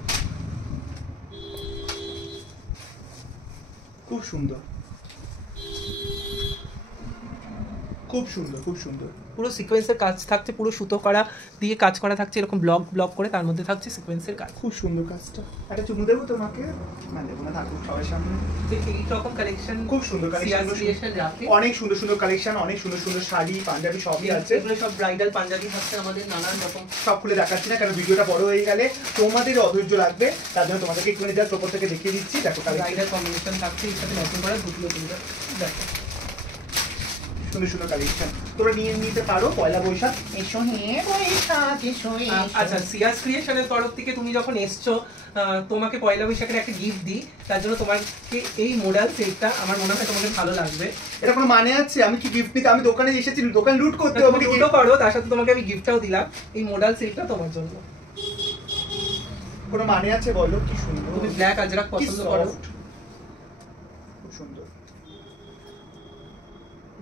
খুব সুন্দর, খুব সুন্দর, খুব সুন্দর। পুরো সিকোয়েন্সের কাজ থাকছে, পুরো সুতো করা দিয়ে কাজ করা থাকছে, এরকম ব্লক ব্লক করে তার মধ্যে থাকছে সিকোয়েন্সের কাজ। খুব সুন্দর কাজটা। একটা চুমু দেবো তোমাকে? না দেবো না, থাকুক সবার সামনে। যে এই রকম কালেকশন, খুব সুন্দর কালেকশন, অনেক সুন্দর সুন্দর কালেকশন, অনেক সুন্দর সুন্দর শাড়ি পাঞ্জাবি সবই আছে। এগুলো সব ব্রাইডাল পাঞ্জাবি থাকছে আমাদের নানান রকম। সব খুলে দেখাচ্ছি না কারণ ভিডিওটা বড় হয়ে গেলে তোমাদের অধৈর্য লাগবে, তার জন্য তোমাদেরকে একটু জাস্ট ওপর থেকে দেখিয়ে দিচ্ছি। দেখো ব্রাইডাল কম্বিনেশন থাকছে, এর সাথে ম্যাচিং করা দুটো সুন্দর। দেখো সুন্দর সুন্দর কালেকশন, তোমরা নিয়ে নিতে পারো। পয়লা বৈশাখ এসো, হ্যাঁ বৈশাখ এসো। আচ্ছা, সিয়াস ক্রিয়েশনের তরফ থেকে তুমি যখন এসছো, তোমাকে পয়লা বৈশাখের একটা গিফট দিই, তার জন্য তোমাকে এই মোডাল সেটটা আমার মনে হয় তোমাকে ভালো লাগবে। এটা কোনো মানে আছে? আমি কি গিফট নিতে? আমি দোকানে এসেছি দোকান লুট করতে, আমাকে লুটও করো, তার সাথে তোমাকে আমি গিফটটাও দিলাম। এই মোডাল সেটটা তোমার জন্য। কোনো মানে আছে বলো? কি সুন্দর। তুমি ব্ল্যাক আজরাক পছন্দ করো, খুব সুন্দর।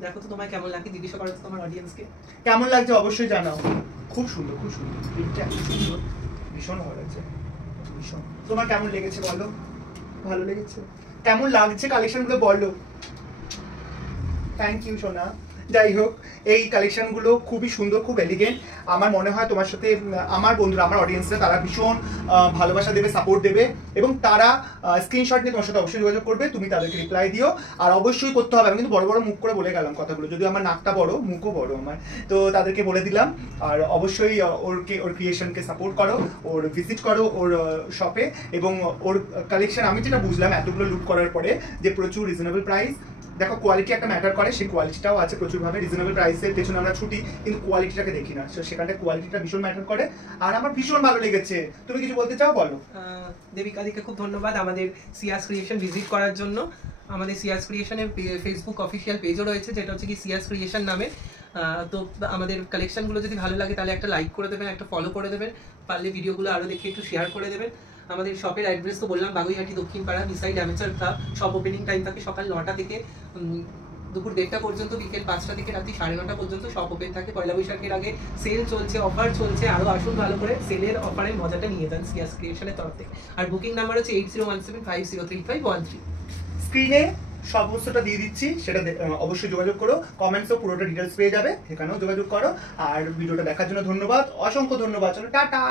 দেখো তো তোমায় কেমন লাগে, জিজ্ঞাসা করো তো তোমার অডিয়েন্সকে কেমন লাগছে অবশ্যই জানাও। খুব সুন্দর, খুব সুন্দর, প্রিন্টটা এত সুন্দর, ভীষণ ভালো লাগছে, ভীষণ। তোমার কেমন লেগেছে বলো? ভালো লেগেছে? কেমন লাগছে কালেকশনগুলো বলো? থ্যাংক ইউ সোনা। যাই হোক, এই কালেকশনগুলো খুবই সুন্দর, খুব এলিগেন্ট। আমার মনে হয় তোমার সাথে আমার বন্ধুরা, আমার অডিয়েন্সরা, তারা ভীষণ ভালোবাসা দেবে, সাপোর্ট দেবে এবং তারা স্ক্রিনশট নিয়ে তোমার সাথে অবশ্যই যোগাযোগ করবে। তুমি তাদেরকে রিপ্লাই দিও। আর অবশ্যই করতে হবে, আমি কিন্তু বড় বড় মুখ করে বলে গেলাম কথাগুলো, যদিও আমার নাকটা বড়, মুখও বড় আমার, তো তাদেরকে বলে দিলাম। আর অবশ্যই ওর ক্রিয়েশনকে সাপোর্ট করো, ওর ভিজিট করো ওর শপে। এবং ওর কালেকশন আমি যেটা বুঝলাম এতগুলো লুট করার পরে, যে প্রচুর রিজনেবল প্রাইস। দেখো কোয়ালিটি একটা ম্যাটার করে, সেই কোয়ালিটিটাও আছে প্রচুরভাবে। রিজনেবল প্রাইসের পেছনে আমরা ছুটি, কিন্তু কোয়ালিটিটাকে দেখি না, সেখানটা কোয়ালিটিটা ভীষণ ম্যাটার করে। আর আমার ভীষণ ভালো লেগেছে। তুমি কিছু বলতে চাও? বলো। দেবিকাদিকে খুব ধন্যবাদ আমাদের সিয়াস ক্রিয়েশন ভিজিট করার জন্য। আমাদের সিয়াস ক্রিয়েশনের ফেসবুক অফিসিয়াল পেজও রয়েছে, যেটা হচ্ছে কি সিয়াস ক্রিয়েশন নামে। তো আমাদের কালেকশনগুলো যদি ভালো লাগে তাহলে একটা লাইক করে দেবেন, একটা ফলো করে দেবেন, পারলে ভিডিওগুলো আরও দেখে একটু শেয়ার করে দেবেন। আমাদের শপের অ্যাড্রেস তো বললাম, Baguiati Dakshinpara, beside amateur club. Shop opening time থাকে সকাল 9টা থেকে দুপুর 1:30টা পর্যন্ত, বিকেল 5টা থেকে রাত্রি 9:30 পর্যন্ত শপ ওপেন থাকে। পয়লা বৈশাখের আগে সেল চলছে, অফার চলছে, আরও আসুন ভালো করে সেলের অফারের মজাটা নিয়ে যান সিয়াস ক্রিয়েশনের তরফ থেকে। আর বুকিং নাম্বার হচ্ছে 8017503513। স্ক্রিনে সমস্তটা দিয়ে দিচ্ছি, সেটা অবশ্যই যোগাযোগ করো। কমেন্টসও পুরোটা ডিটেলস পেয়ে যাবে, সেখানেও যোগাযোগ করো। আর ভিডিওটা দেখার জন্য ধন্যবাদ, অসংখ্য ধন্যবাদ। চলো টাটা।